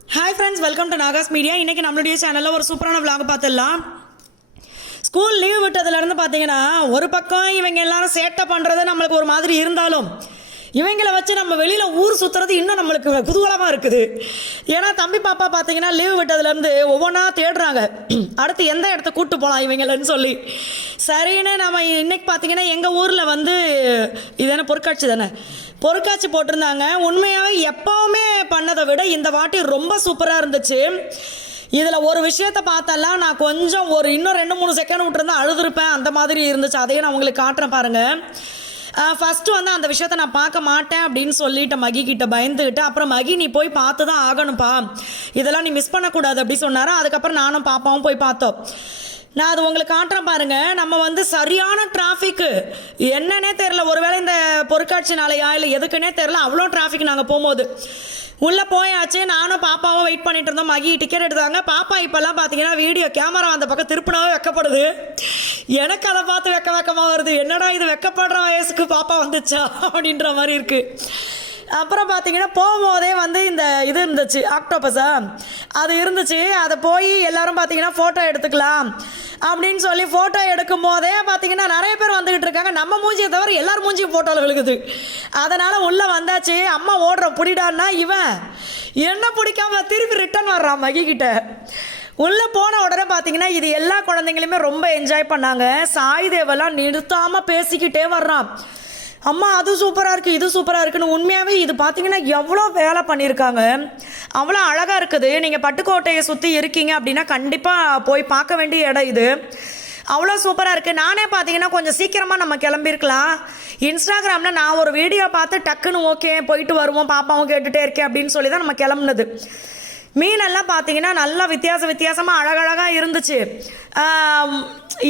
Hi friends, welcome to Nahash media. இன்றைக்கி நம்மளுடைய சேனலில் ஒரு சூப்பரான விளாக் பார்த்துடலாம். ஸ்கூல் லீவ் விட்டதுலேருந்து பார்த்தீங்கன்னா ஒரு பக்கம் இவங்க எல்லாரும் சேட்டை பண்ணுறது நம்மளுக்கு ஒரு மாதிரி இருந்தாலும் இவங்களை வச்சு நம்ம வெளியில் ஊர் சுற்றுறது இன்னும் நம்மளுக்கு குதூகலமாக இருக்குது. ஏன்னா தம்பி பாப்பா பார்த்தீங்கன்னா லீவ் விட்டதுலேருந்து ஒவ்வொன்றா தேடுறாங்க, அடுத்து எந்த இடத்த கூப்பிட்டு போகலாம் இவங்களன்னு சொல்லி. சரின்னு நம்ம இன்றைக்கி பார்த்தீங்கன்னா எங்கள் ஊரில் வந்து இது என்ன பொருட்காட்சி தானே, பொருட்காட்சி போட்டிருந்தாங்க. உண்மையாகவே எப்போவுமே பண்ணதை விட இந்த வாட்டி ரொம்ப சூப்பராக இருந்துச்சு. இதில் ஒரு விஷயத்தை பார்த்தெல்லாம் நான் கொஞ்சம் இன்னும் 2-3 செகண்ட் விட்டுருந்தா அழுதுருப்பேன், அந்த மாதிரி இருந்துச்சு. அதையும் நான் உங்களுக்கு காட்டுறேன் பாருங்கள். ஃபஸ்ட்டு வந்து அந்த விஷயத்தை நான் பார்க்க மாட்டேன் அப்படின்னு சொல்லிட்டு மகி கிட்ட பயந்துக்கிட்டு, அப்புறம் மகி நீ போய் பார்த்து தான் ஆகணும்ப்பா, இதெல்லாம் நீ மிஸ் பண்ணக்கூடாது அப்படி சொன்னார். அதுக்கப்புறம் நானும் பாப்பாவும் போய் பார்த்தோம். நான் அது உங்களுக்கு காட்டுறேன் பாருங்கள். நம்ம வந்து சரியான டிராஃபிக்கு, என்னன்னே தெரில, ஒருவேளை இந்த பொருட்காட்சினாலையா இல்லை எதுக்குன்னே தெரில, அவ்வளோ டிராஃபிக். நாங்கள் போகும்போது உள்ளே போயாச்சு, நானும் பாப்பாவும் வெயிட் பண்ணிட்டு இருந்தோம். மகி டிக்கெட் எடுத்தாங்க. பாப்பா இப்போல்லாம் பார்த்தீங்கன்னா வீடியோ கேமரா அந்த பக்கம் திருப்பினாவே வெக்கப்படுது. எனக்கு அதை பார்த்து வெக்கமாக வருது. என்னடா இது வெக்கப்படுற வயசுக்கு பாப்பா வந்துச்சா அப்படின்ற மாதிரி இருக்குது. அப்புறம் பார்த்தீங்கன்னா போகும்போதே வந்து இந்த இது இருந்துச்சு, ஆக்டோபஸா அது இருந்துச்சு. அதை போய் எல்லோரும் பார்த்தீங்கன்னா ஃபோட்டோ எடுத்துக்கலாம் அப்படின்னு சொல்லி ஃபோட்டோ எடுக்கும் போதே பார்த்தீங்கன்னா நிறைய பேர் வந்துக்கிட்டு இருக்காங்க. நம்ம மூஞ்சியை தவிர எல்லாரும் மூஞ்சியும் ஃபோட்டோவில் விழுகுது. அதனால் உள்ளே வந்தாச்சு. அம்மா ஓடுற பிடிடான்னா இவன் என்ன பிடிக்காம திருப்பி ரிட்டர்ன் வர்றான் மகிக்கிட்ட. உள்ளே போன உடனே பார்த்தீங்கன்னா இது எல்லா குழந்தைங்களுமே ரொம்ப என்ஜாய் பண்ணாங்க. சாய்தேவெல்லாம் நிறுத்தாமல் பேசிக்கிட்டே வர்றான். அம்மா அது சூப்பராக இருக்குது, இது சூப்பராக இருக்குன்னு. உண்மையாகவே இது பார்த்தீங்கன்னா எவ்வளோ வேலை பண்ணியிருக்காங்க, அவ்வளோ அழகாக இருக்குது. நீங்கள் பட்டுக்கோட்டையை சுற்றி இருக்கீங்க அப்படின்னா கண்டிப்பாக போய் பார்க்க வேண்டிய இடம் இது. அவ்வளோ சூப்பராக இருக்குது. நானே பார்த்தீங்கன்னா கொஞ்சம் சீக்கிரமாக நம்ம கிளம்பியிருக்கலாம். இன்ஸ்டாகிராமில் நான் ஒரு வீடியோ பார்த்து டக்குன்னு ஓகே போயிட்டு வருவோம், பாப்பாவும் கேட்டுகிட்டே இருக்கேன் அப்படின்னு சொல்லி தான் நம்ம கிளம்புனது. மீனெல்லாம் பார்த்தீங்கன்னா நல்லா வித்தியாசமாக அழகழகாக இருந்துச்சு.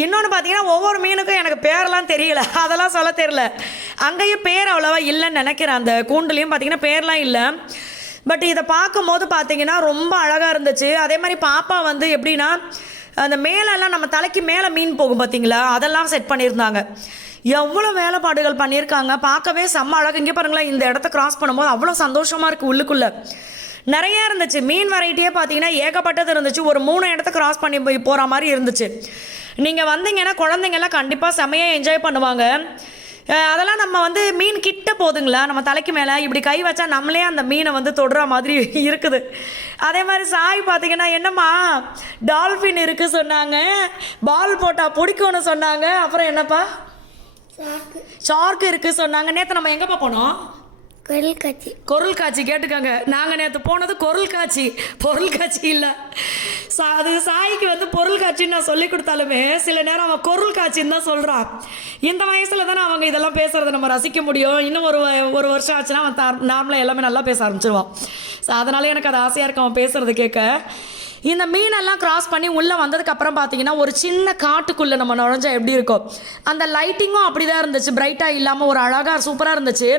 இன்னொன்று பார்த்தீங்கன்னா ஒவ்வொரு மீனுக்கும் எனக்கு பேரெல்லாம் தெரியல, அதெல்லாம் சொல்ல தெரியல. அங்கேயும் பேர் அவ்வளோவா இல்லைன்னு நினைக்கிறேன். அந்த கூண்டுலேயும் பார்த்தீங்கன்னா பேர்லாம் இல்லை. பட் இதை பார்க்கும்போது பார்த்தீங்கன்னா ரொம்ப அழகாக இருந்துச்சு. அதே மாதிரி பாப்பா வந்து எப்படின்னா அந்த மேலெல்லாம் நம்ம தலைக்கு மேலே மீன் போகும் பார்த்தீங்களா, அதெல்லாம் செட் பண்ணியிருந்தாங்க. எவ்வளோ வேலைப்பாடுகள் பண்ணியிருக்காங்க, பார்க்கவே செம்ம அழகு. இங்கே பாருங்களேன், இந்த இடத்த கிராஸ் பண்ணும்போது அவ்வளோ சந்தோஷமாக இருக்குது. உள்ளுக்குள்ளே நிறைய இருந்துச்சு. மீன் வெரைட்டியே பார்த்தீங்கன்னா ஏகப்பட்டது இருந்துச்சு. ஒரு 3 இடத்த கிராஸ் பண்ணி போய் போகிற மாதிரி இருந்துச்சு. நீங்கள் வந்தீங்கன்னா குழந்தைங்கள்லாம் கண்டிப்பாக செமையாக என்ஜாய் பண்ணுவாங்க. அதெல்லாம் நம்ம வந்து மீன் கிட்ட போதுங்களா, நம்ம தலைக்கு மேலே இப்படி கை வச்சா நம்மளே அந்த மீனை வந்து தொடுற மாதிரி இருக்குது. அதே மாதிரி சாய் பார்த்தீங்கன்னா என்னம்மா டால்ஃபின் இருக்குது சொன்னாங்க, பால் போட்டால் பிடிக்கும்னு சொன்னாங்க. அப்புறம் என்னப்பா ஷார்க்கு இருக்குது சொன்னாங்க. நேற்று நம்ம எங்கேப்பா போனோம்? பொருள் காட்சி கேட்டுக்கோங்க. நாங்கள் நேற்று போனது பொருள் காட்சி இல்லை. அது சாய்க்கு வந்து பொருள் காட்சின்னு நான் சொல்லி கொடுத்தாலுமே சில நேரம் அவன் பொருள் காட்சின்னு தான் சொல்கிறான். இந்த வயசில் தானே அவங்க இதெல்லாம் பேசுகிறத நம்ம ரசிக்க முடியும். இன்னும் ஒரு வருஷம் ஆச்சுன்னா அவன் நார்மலாக எல்லாமே நல்லா பேச ஆரம்பிச்சிருவான். ஸோ அதனால எனக்கு அது ஆசையாக இருக்கு அவன் பேசுகிறது கேட்க. இந்த மீனெல்லாம் கிராஸ் பண்ணி உள்ளே வந்ததுக்கப்புறம் பார்த்தீங்கன்னா ஒரு சின்ன காட்டுக்குள்ளே நம்ம நுழைஞ்சா எப்படி இருக்கும், அந்த லைட்டிங்கும் அப்படி தான் இருந்துச்சு. பிரைட்டாக இல்லாமல் ஒரு அழகாக சூப்பராக இருந்துச்சு.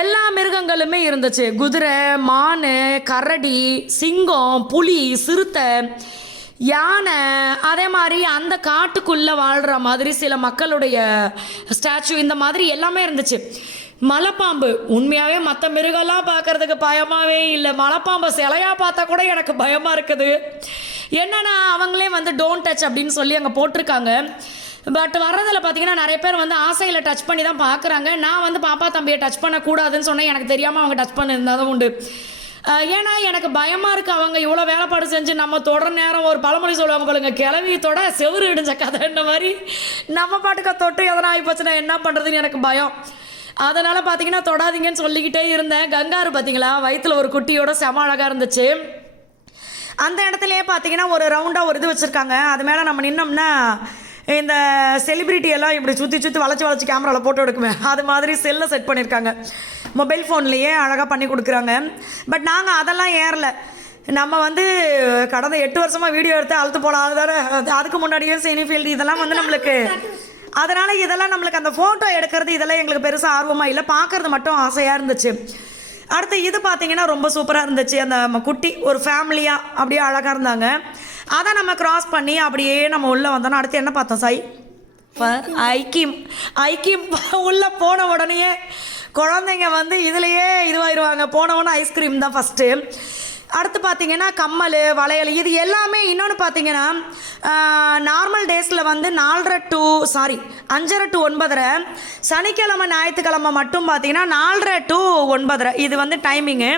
எல்லா மிருகங்களுமே இருந்துச்சு. குதிரை, மான், கரடி, சிங்கம், புலி, சிறுத்தை, யானை. அதே மாதிரி அந்த காட்டுக்குள்ளே வாழ்கிற மாதிரி சில மக்களுடைய ஸ்டாச்சு, இந்த மாதிரி எல்லாமே இருந்துச்சு. மலைப்பாம்பு, உண்மையாகவே மற்ற மிருகம்லாம் பார்க்குறதுக்கு பயமாகவே இல்லை. மலைப்பாம்பை சிலையாக பார்த்தா கூட எனக்கு பயமாக இருக்குது. என்னென்னா அவங்களே வந்து டோன்ட் டச் அப்படின்னு சொல்லி அங்கே போட்டிருக்காங்க. பட் வர்றதில் பார்த்தீங்கன்னா நிறைய பேர் வந்து ஆசையில் டச் பண்ணி தான் பார்க்குறாங்க. நான் வந்து பாப்பா தம்பியை டச் பண்ணக்கூடாதுன்னு சொன்னேன். எனக்கு தெரியாமல் அவங்க டச் பண்ணியிருந்தால் தான் உண்டு. ஏன்னா எனக்கு பயமாக இருக்குது. அவங்க இவ்வளோ வேலைப்பாடு செஞ்சு நம்ம தொடர நேரம் ஒரு பழமொழி சொல்லுவாங்க பாருங்க, கிளவி தொட செவுறு இடிஞ்ச கதைன்ற மாதிரி நம்ம பாட்டுக்க தொட்டு எதனா ஆகி போச்சுன்னா என்ன பண்ணுறதுன்னு எனக்கு பயம். அதனால் பார்த்தீங்கன்னா தொடாதீங்கன்னு சொல்லிக்கிட்டே இருந்தேன். கங்காரு பார்த்தீங்களா, வயிற்றில் ஒரு குட்டியோட செம அழகாக இருந்துச்சு. அந்த இடத்துலையே பார்த்தீங்கன்னா ஒரு ரவுண்டாக ஒரு இது வச்சுருக்காங்க. அது மேலே நம்ம நின்னோம்னா இந்த செலிப்ரிட்டியெல்லாம் இப்படி சுற்றி வளைச்சி கேமராவில் ஃபோட்டோ எடுக்குமே, அது மாதிரி செல்லை செட் பண்ணியிருக்காங்க. மொபைல் ஃபோன்லேயே அழகாக பண்ணி கொடுக்குறாங்க. பட் நாங்கள் அதெல்லாம் ஏறலை. நம்ம வந்து கடந்த 8 வருஷமாக வீடியோ எடுத்து அழுத்து போடாது தானே. அதுக்கு முன்னாடியே சினிஃபீல்டு இதெல்லாம் வந்து நம்மளுக்கு, அதனால் இதெல்லாம் நம்மளுக்கு அந்த ஃபோட்டோ எடுக்கிறது இதெல்லாம் எங்களுக்கு பெருசாக ஆர்வமாக இல்லை, பார்க்குறது மட்டும் ஆசையாக இருந்துச்சு. அடுத்து இது பார்த்தீங்கன்னா ரொம்ப சூப்பராக இருந்துச்சு. அந்த நம்ம குட்டி ஒரு ஃபேமிலியாக அப்படியே அழகாக இருந்தாங்க. அதை நம்ம கிராஸ் பண்ணி அப்படியே நம்ம உள்ளே வந்தோன்னா அடுத்து என்ன பார்த்தோம் சாய்? ஐக்கியம் உள்ளே போன உடனே குழந்தைங்க வந்து இதுலேயே இதுவாகிடுவாங்க. போனவொன்னே ஐஸ்கிரீம் தான் ஃபஸ்ட்டு. அடுத்து பார்த்தீங்கன்னா கம்மல், வளையல், இது எல்லாமே. இன்னொன்று பார்த்தீங்கன்னா நார்மல் டேஸில் வந்து 5:30 to 9:30, சனிக்கிழமை ஞாயிற்றுக்கிழமை மட்டும் பார்த்தீங்கன்னா 4:30 to 9:30 இது வந்து டைமிங்கு.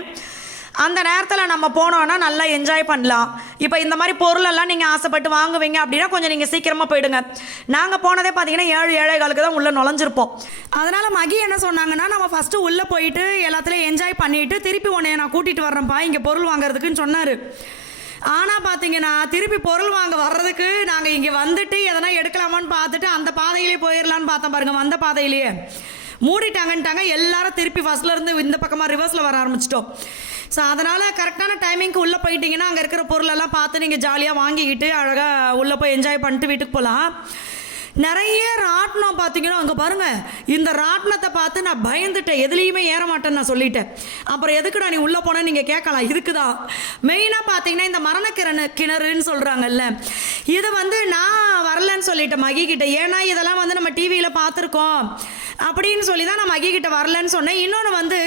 அந்த நேரத்தில் நம்ம போனோன்னா நல்லா என்ஜாய் பண்ணலாம். இப்போ இந்த மாதிரி பொருளெல்லாம் நீங்கள் ஆசைப்பட்டு வாங்குவீங்க அப்படின்னா கொஞ்சம் நீங்கள் சீக்கிரமாக போயிடுங்க. நாங்கள் போனதே பார்த்தீங்கன்னா 7-7:15 தான் உள்ளே நுழைஞ்சிருப்போம். அதனால் மகி என்ன சொன்னாங்கன்னா, நம்ம ஃபஸ்ட்டு உள்ளே போயிட்டு எல்லாத்துலேயும் என்ஜாய் பண்ணிவிட்டு திருப்பி உன்னைய நான் கூட்டிகிட்டு வர்றேன்ப்பா இங்கே பொருள் வாங்குறதுக்குன்னு சொன்னார். ஆனால் பார்த்தீங்கன்னா திருப்பி பொருள் வாங்க வர்றதுக்கு நாங்கள் இங்கே வந்துட்டு எதனா எடுக்கலாமான்னு பார்த்துட்டு அந்த பாதையிலே போயிடலான்னு பார்த்தோம் பாருங்கள். வந்த பாதையிலேயே மூடிட்டாங்கன்ட்டாங்க. எல்லாரும் திருப்பி ஃபஸ்ட்லேருந்து இந்த பக்கமாக ரிவர்ஸில் வர ஆரம்பிச்சிட்டோம். ஸோ அதனால் கரெக்டான டைமிங்க்கு உள்ளே போயிட்டீங்கன்னா அங்கே இருக்கிற பொருளெல்லாம் பார்த்து நீங்கள் ஜாலியாக வாங்கிக்கிட்டு அழகாக உள்ளே போய் என்ஜாய் பண்ணிட்டு வீட்டுக்கு போகலாம். நிறைய ராட்டினம் பார்த்தீங்கன்னா அங்கே பாருங்கள். இந்த ராட்டினத்தை பார்த்து நான் பயந்துட்டேன், எதுலேயுமே ஏற மாட்டேன்னு நான் சொல்லிட்டேன். அப்புறம் எதுக்குடா நீ உள்ளே போனால் நீங்கள் கேட்கலாம். இதுக்கு தான் மெயினாக பார்த்தீங்கன்னா இந்த கிணறுன்னு சொல்கிறாங்கல்ல, இது வந்து நான் வரலன்னு சொல்லிட்டேன் மகிக்கிட்ட. ஏன்னா இதெல்லாம் வந்து நம்ம டிவியில் பார்த்துருக்கோம் அப்படின்னு சொல்லி தான் நான் மகிக்கிட்ட வரலன்னு சொன்னேன். இன்னொன்று வந்து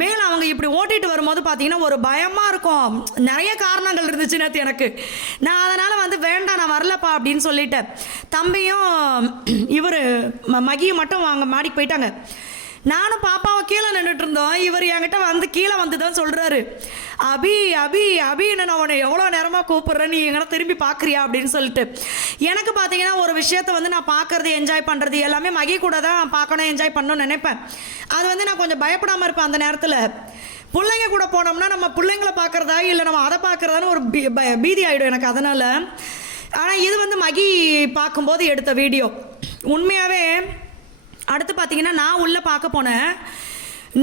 மேலே அவங்க இப்படி ஓட்டிகிட்டு வரும்போது பார்த்தீங்கன்னா ஒரு பயமாக இருக்கும். நிறைய காரணங்கள் இருந்துச்சு நேற்று எனக்கு. நான் அதனால் வந்து வேண்டாம் நான் வரலப்பா அப்படின்னு சொல்லிட்டேன். தம்பியும் இவர் மகியும் மட்டும் அவங்க மாடிக்கு போயிட்டாங்க. நானும் பாப்பாவை கீழே நின்றுட்டு இருந்தோம். இவர் என்கிட்ட வந்து கீழே வந்து தான் சொல்கிறாரு, அபி அபி அபின்னு நான் உன்னை எவ்வளோ நேரமாக கூப்பிட்றேன், நீ எங்கன்னா திரும்பி பார்க்குறியா அப்படின்னு சொல்லிட்டு. எனக்கு பார்த்தீங்கன்னா ஒரு விஷயத்தை வந்து நான் பார்க்குறது என்ஜாய் பண்ணுறது எல்லாமே மகி கூட தான் பார்க்கணும் என்ஜாய் பண்ணணும்னு நினைப்பேன். அது வந்து நான் கொஞ்சம் பயப்படாமல் இருப்பேன் அந்த நேரத்தில். பிள்ளைங்க கூட போனோம்னா நம்ம பிள்ளைங்களை பார்க்குறதா இல்லை நம்ம அதை பார்க்குறதான்னு ஒரு பீதி ஆகிடும் எனக்கு. அதனால் ஆனால் இது வந்து மகி பார்க்கும்போது எடுத்த வீடியோ உண்மையாகவே. அடுத்து பார்த்தீங்கன்னா நான் உள்ளே பார்க்க போனேன்.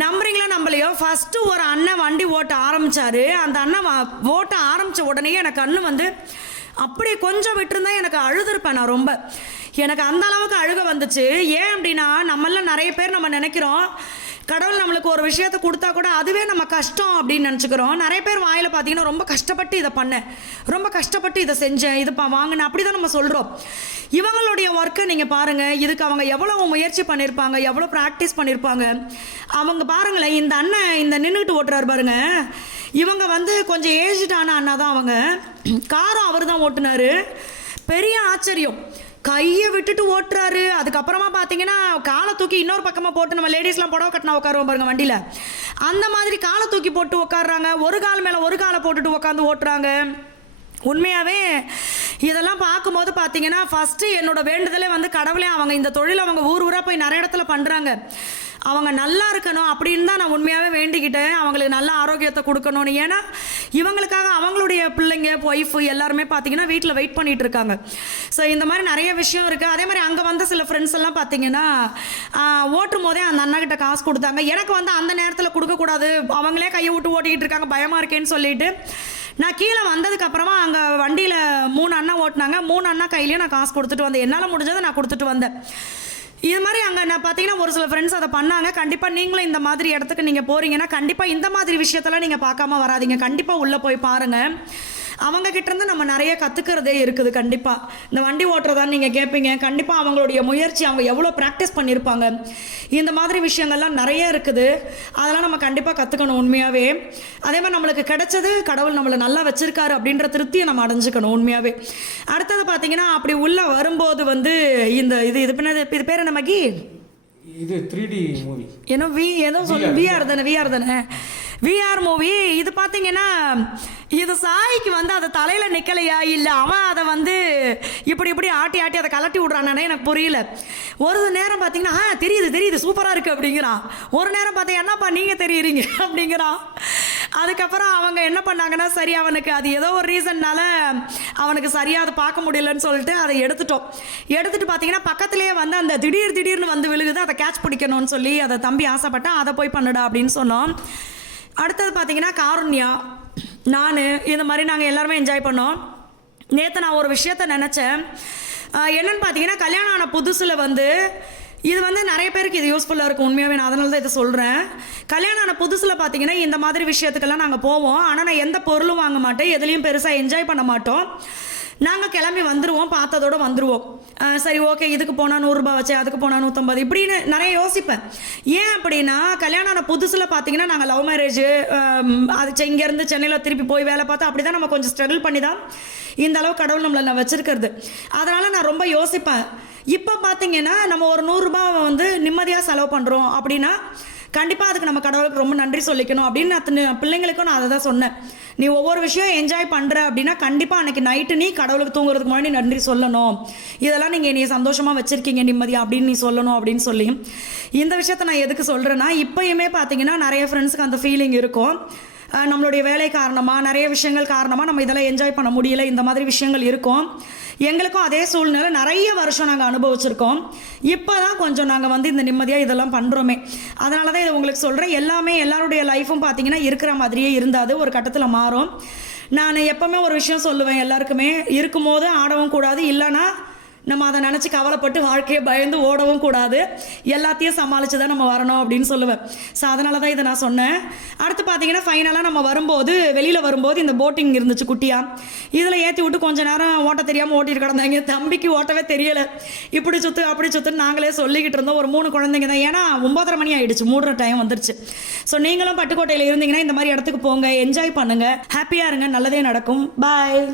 நம்புறீங்களா நம்பலையோ, ஃபஸ்ட்டு ஒரு அண்ணன் வண்டி ஓட்ட ஆரம்பித்தார். அந்த அண்ணன் ஓட்ட ஆரம்பித்த உடனே எனக்கு கண்ணு வந்து அப்படியே கொஞ்சம் விட்டுருந்தா எனக்கு அழுதுருப்பேன் நான் ரொம்ப. எனக்கு அந்த அளவுக்கு அழுக வந்துச்சு. ஏன் அப்படின்னா நம்மளாம் நிறைய பேர் நம்ம நினைக்கிறோம் கடவுள் நம்மளுக்கு ஒரு விஷயத்தை கொடுத்தா கூட அதுவே நம்ம கஷ்டம் அப்படின்னு நினச்சிக்கிறோம். நிறைய பேர் வாயில் பார்த்தீங்கன்னா ரொம்ப கஷ்டப்பட்டு இதை பண்ணேன், ரொம்ப கஷ்டப்பட்டு இதை செஞ்சேன், இது வாங்கினேன் அப்படி தான் நம்ம சொல்கிறோம். இவங்களுடைய ஒர்க்கை நீங்கள் பாருங்கள். இதுக்கு அவங்க எவ்வளோ முயற்சி பண்ணியிருப்பாங்க, எவ்வளோ ப்ராக்டிஸ் பண்ணியிருப்பாங்க. அவங்க பாருங்களேன், இந்த அண்ணன் இந்த நின்றுட்டு ஓட்டுறாரு பாருங்க. இவங்க வந்து கொஞ்சம் ஏஜ்டான அண்ணா தான். அவங்க காரும் அவர் தான் ஓட்டுனார். பெரிய ஆச்சரியம், கையை விட்டுட்டு ஓட்டுறாரு. அதுக்கப்புறமா பார்த்தீங்கன்னா காலை தூக்கி இன்னொரு பக்கமாக போட்டு, நம்ம லேடிஸ்லாம் புடவை கட்டினா உட்காருவோம் பாருங்கள் வண்டியில், அந்த மாதிரி காலை தூக்கி போட்டு உட்காடுறாங்க. ஒரு கால் மேலே ஒரு காலை போட்டுட்டு உட்காந்து ஓட்டுறாங்க. உண்மையாகவே இதெல்லாம் பார்க்கும்போது பார்த்தீங்கன்னா ஃபஸ்ட்டு என்னோட வேண்டுதலே வந்து கடவுளே அவங்க இந்த தொழில் அவங்க ஊர் ஊராக போய் நிறைய இடத்துல பண்ணுறாங்க, அவங்க நல்லா இருக்கணும் அப்படின்னு தான் நான் உண்மையாகவே வேண்டிக்கிட்டேன். அவங்களுக்கு நல்ல ஆரோக்கியத்தை கொடுக்கணும்னு. ஏன்னா இவங்களுக்காக அவங்களுடைய பிள்ளைங்க ஒய்ஃபு எல்லாருமே பார்த்தீங்கன்னா வீட்டில் வெயிட் பண்ணிகிட்டு இருக்காங்க. ஸோ இந்த மாதிரி நிறைய விஷயம் இருக்குது. அதே மாதிரி அங்கே வந்த சில ஃப்ரெண்ட்ஸ் எல்லாம் பார்த்தீங்கன்னா ஓட்டும் போதே அந்த அண்ணாக்கிட்ட காசு கொடுத்தாங்க. எனக்கு வந்து அந்த நேரத்தில் கொடுக்கக்கூடாது, அவங்களே கையை விட்டு ஓட்டிக்கிட்டு இருக்காங்க, பயமாக இருக்கேன்னு சொல்லிட்டு நான் கீழே வந்ததுக்கப்புறமா அங்கே வண்டியில் 3 அண்ணா ஓட்டினாங்க. 3 அண்ணா கையிலையும் நான் காசு கொடுத்துட்டு வந்தேன். என்னால் முடிஞ்சதை நான் கொடுத்துட்டு வந்தேன். இது மாதிரி அங்கே நான் பார்த்தீங்கன்னா ஒரு சில ஃப்ரெண்ட்ஸ் அதை பண்ணாங்க. கண்டிப்பாக நீங்களும் இந்த மாதிரி இடத்துக்கு நீங்கள் போகிறீங்கன்னா கண்டிப்பாக இந்த மாதிரி விஷயத்தெல்லாம் நீங்கள் பார்க்காம வராதிங்க. கண்டிப்பாக உள்ளே போய் பாருங்கள். அவங்கக்கிட்டேருந்து நம்ம நிறைய கற்றுக்கிறதே இருக்குது. கண்டிப்பாக இந்த வண்டி ஓட்டுறதான்னு நீங்கள் கேட்பீங்க. கண்டிப்பாக அவங்களுடைய முயற்சி, அவங்க எவ்வளோ ப்ராக்டிஸ் பண்ணியிருப்பாங்க, இந்த மாதிரி விஷயங்கள்லாம் நிறைய இருக்குது. அதெல்லாம் நம்ம கண்டிப்பாக கற்றுக்கணும் உண்மையாகவே. அதே மாதிரி நம்மளுக்கு கிடைச்சது கடவுள் நம்மளை நல்லா வச்சுருக்காரு அப்படின்ற திருப்தியை நம்ம அடைஞ்சிக்கணும் உண்மையாகவே. அடுத்தது பார்த்தீங்கன்னா அப்படி உள்ளே வரும்போது வந்து இந்த இது பேர் என்ன மகி, இது 3D மூவி ஏன்னா ஏதோ சொல்லி விஆர் தானே விஆர் மூவி. இது பார்த்தீங்கன்னா இது சாய்க்கு வந்து அதை தலையில் நிற்கலையா இல்லை அவன் அதை வந்து இப்படி ஆட்டி அதை கலட்டி விட்றானே எனக்கு புரியல. ஒரு நேரம் பார்த்தீங்கன்னா தெரியுது சூப்பராக இருக்குது அப்படிங்கிறான். ஒரு நேரம் பார்த்தீங்கன்னா என்னப்பா நீங்கள் தெரியுறீங்க அப்படிங்கிறான். அதுக்கப்புறம் அவங்க என்ன பண்ணாங்கன்னா சரி அவனுக்கு அது ஏதோ ஒரு ரீசன்னால அவனுக்கு சரியாக அதை பார்க்க முடியலன்னு சொல்லிட்டு அதை எடுத்துட்டு பார்த்தீங்கன்னா பக்கத்துலேயே வந்து அந்த திடீர்னு வந்து விழுகுது, அதை கேட்ச் பிடிக்கணும்னு சொல்லி அதை தம்பி ஆசைப்பட்டான், அதை போய் பண்ணுடா அப்படின்னு சொன்னோம். அடுத்தது பார்த்தீங்கன்னா காருண்யா, நான் இந்த மாதிரி நாங்கள் எல்லாருமே என்ஜாய் பண்ணோம். நேற்று நான் ஒரு விஷயத்த நினச்சேன். என்னென்னு பார்த்தீங்கன்னா கல்யாணம் ஆன புதுசில் வந்து இது வந்து நிறைய பேருக்கு இது யூஸ்ஃபுல்லாக இருக்கும் உண்மையாகவே. நான் அதனால தான் இதை சொல்கிறேன். கல்யாணம் ஆன புதுசில் பார்த்தீங்கன்னா இந்த மாதிரி விஷயத்துக்கெல்லாம் நாங்கள் போவோம். ஆனால் நான் எந்த பொருளும் வாங்க மாட்டேன், எதுலேயும் பெருசாக என்ஜாய் பண்ண மாட்டோம். நாங்கள் கிளம்பி வந்துடுவோம், பார்த்ததோடு வந்துடுவோம். சரி ஓகே, இதுக்கு போனால் 100 ரூபாய் வச்சு, அதுக்கு போனால் 150 இப்படின்னு நிறைய யோசிப்பேன். ஏன் அப்படின்னா கல்யாணம் ஆன புதுசில் பார்த்தீங்கன்னா நாங்கள் லவ் மேரேஜ், அது இங்கேருந்து சென்னையில் திருப்பி போய் வேலை பார்த்தா அப்படி தான் நம்ம கொஞ்சம் ஸ்ட்ரகிள் பண்ணி தான் இந்த அளவு கடவுள் நம்மளை நான் வச்சுருக்கிறது. அதனால் நான் ரொம்ப யோசிப்பேன். இப்போ பார்த்தீங்கன்னா நம்ம ஒரு 100 ரூபாய் வந்து நிம்மதியாக செலவு பண்ணுறோம் அப்படின்னா கண்டிப்பாக அதுக்கு நம்ம கடவுளுக்கு ரொம்ப நன்றி சொல்லிக்கணும் அப்படின்னு பிள்ளைங்களுக்கும் நான் அதை தான் சொன்னேன். நீ ஒவ்வொரு விஷயம் என்ஜாய் பண்ணுற அப்படின்னா கண்டிப்பாக அன்றைக்கி நைட்டு நீ கடவுளுக்கு தூங்குறதுக்கு முன்னாடி நன்றி சொல்லணும். இதெல்லாம் நீங்கள் நீ சந்தோஷமாக வச்சுருக்கீங்க நிம்மதியாக அப்படின்னு நீ சொல்லணும் அப்படின்னு சொல்லி இந்த விஷயத்த நான் எதுக்கு சொல்கிறேன்னா, இப்போயுமே பார்த்தீங்கன்னா நிறைய ஃப்ரெண்ட்ஸுக்கு அந்த ஃபீலிங் இருக்கும். நம்மளுடைய வேலை காரணமாக நிறைய விஷயங்கள் காரணமாக நம்ம இதெல்லாம் என்ஜாய் பண்ண முடியல, இந்த மாதிரி விஷயங்கள் இருக்கும். எங்களுக்கும் அதே சூழ்நிலை நிறைய வருஷம் நாங்கள் அனுபவிச்சிருக்கோம். இப்போ தான் கொஞ்சம் நாங்கள் வந்து இந்த நிம்மதியாக இதெல்லாம் பண்ணுறோமே. அதனால தான் இதை உங்களுக்கு சொல்கிறேன். எல்லாருடைய லைஃப்பும் பார்த்தீங்கன்னா இருக்கிற மாதிரியே இருந்தாது, ஒரு கட்டத்தில் மாறும். நான் எப்போவுமே ஒரு விஷயம் சொல்லுவேன் எல்லாருக்குமே, இருக்கும்போது ஆடவும் கூடாது, இல்லைன்னா நம்ம அதை நினச்சி கவலைப்பட்டு வாழ்க்கையை பயந்து ஓடவும் கூடாது, எல்லாத்தையும் சமாளித்து தான் நம்ம வரணும் அப்படின்னு சொல்லுவேன். ஸோ அதனால தான் இதை நான் சொன்னேன். அடுத்து பார்த்தீங்கன்னா ஃபைனலாக நம்ம வரும்போது, வெளியில் வரும்போது இந்த போட்டிங் இருந்துச்சு குட்டியாக, இதில் ஏற்றி விட்டு கொஞ்சம் நேரம் ஓட்ட தெரியாமல் ஓட்டிட்டு கிடந்தாங்க. தம்பிக்கு ஓட்டவே தெரியலை, இப்படி சுற்று அப்படி சுற்றுன்னு நாங்களே சொல்லிக்கிட்டு இருந்தோம். ஒரு 3 குழந்தைங்க தான், ஏன்னா 9:30 மணி ஆகிடுச்சு, மூடுற டைம் வந்துருச்சு. ஸோ நீங்களும் பட்டுக்கோட்டையில் இருந்தீங்கன்னா இந்த மாதிரி இடத்துக்கு போங்க, என்ஜாய் பண்ணுங்கள், ஹாப்பியாக இருங்க, நல்லதே நடக்கும். பாய்.